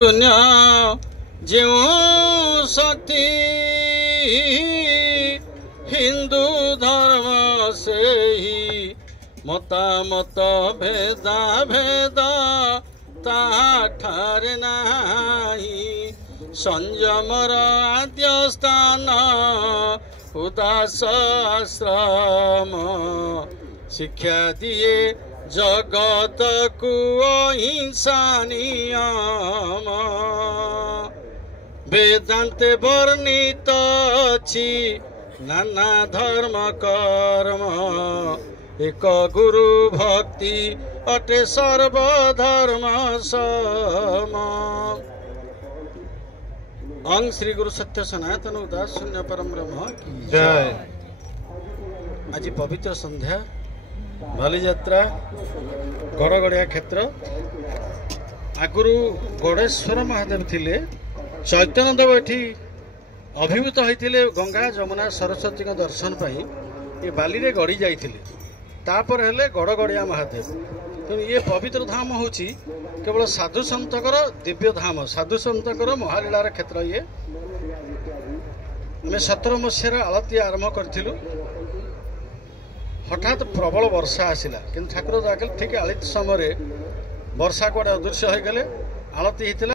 दुनिया ज्यों शक्ति हिंदू धर्म से ही मतामत भेदा भेदा ताठार नाही संयमर आद्य स्थान उदास आश्रम शिक्षा दिए जगत को अहिंसा नियम वेदांते वर्णित अछि नाना धर्म कर्म एक गुरु भक्ति अटे सर्वधर्म सम। अंग श्री गुरु सत्य सनातन उदास शून्य परम ब्रह्म की जय। आज पवित्र संध्या बालीजात्रा गड़गड़िया क्षेत्र आगुरु गणेश्वर महादेव थिले चैतन्य देव एठी अभिभूत होइथिले गंगा जमुना सरस्वती का दर्शन पाई ये बाली रे गड़ी जाइथिले तापर हेले गड़गड़िया महादेव। तेणु ये पवित्र धाम होची केवल साधु संतकर दिव्य धाम साधु संतकर महालीलार क्षेत्र। ये आम 17 मसीहार आलती आरंभ करूँ हठात प्रबल वर्षा आसला कि ठाकुर जाके ठीक आलती समय वर्षा कड़े अदृश्य हो गले आलती होता।